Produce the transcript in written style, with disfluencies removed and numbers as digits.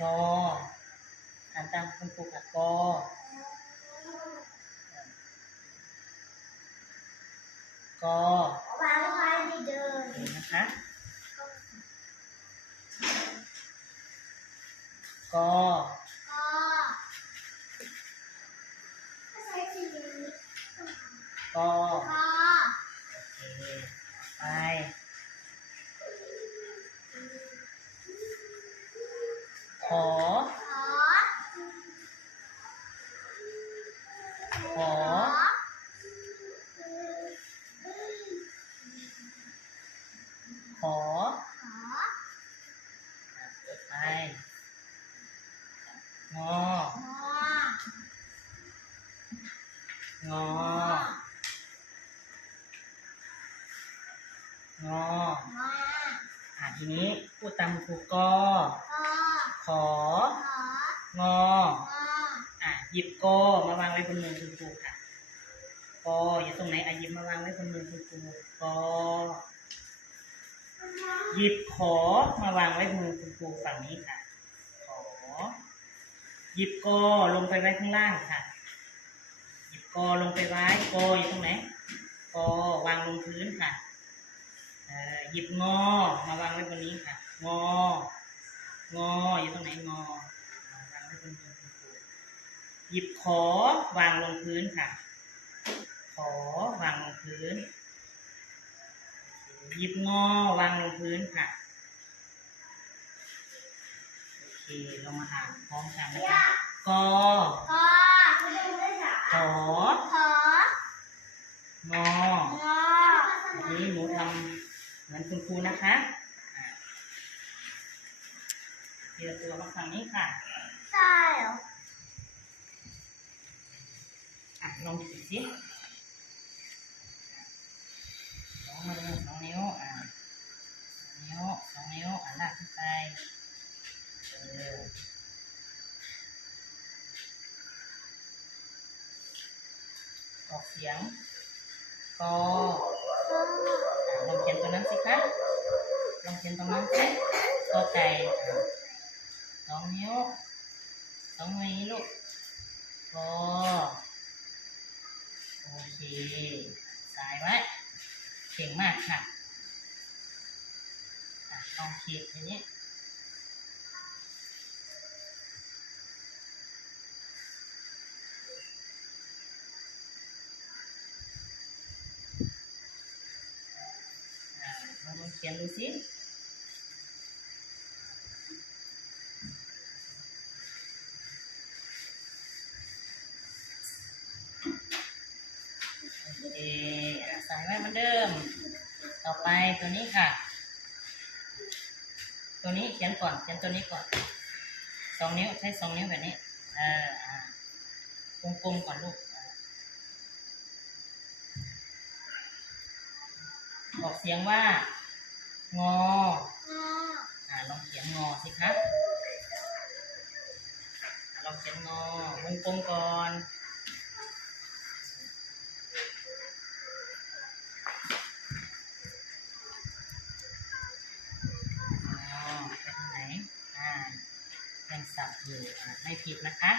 กออ่านตามคุณครูค่ะกอกอวางไว้ในเดินนะคะกอใช้สีกอโอเคไปขอขอขอไปงององอทีนี้พูดตามครูกอของอหยิบกอมาวางไว้บนมือคุณครูค่ะกออยู่ตรงไหนหยิบมาวางไว้บนมือคุณครูกอหยิบขอมาวางไว้บนมือคุณครูฝั่งนี้ค่ะขอหยิบกอลงไปไว้ข้างล่างค่ะหยิบกอลงไปไว้กออยู่ตรงไหนกอวางลงพื้นค่ะหยิบงอมาวางไว้บนนี้ค่ะงองออยู่ตรงไหนงอวางไว้บนมือคุณครูหยิบขอวางลงพื้นค่ะขอวางลงพื้นหยิบงอวางลงพื้นค่ะโอเคเรามาอ่านพร้อมกันนะคะกอของออันนี้หนูทำเหมือนคุณครูนะคะทีละตัวมาฝั่งนี้ค่ะใช่เหรอลองดูสิสองมือสองนิ้วสองนิ้วลากขึ้นไปออกเสียงกอลองเขียนตัวนั้นสิคะลองเขียนตรงนั้นสิกอไก่สองนิ้วสองมือลูกกอโอเคสายไว้เก่งมากค่ะลองขีดอย่างนี้ลองเขียนดูสิโอเคใส่ไว้เหมือนเดิมต่อไปตัวนี้ค่ะตัวนี้เขียนก่อนเขียนตัวนี้ก่อนสองนิ้วใช้สองนิ้วแบบนี้กลมๆก่อนลูกออกเสียงว่างอลองเขียนงอสิครับลองเขียนงอวงกลมก่อนไปทางไหนยังสับอยู่ไม่ผิดนะคะ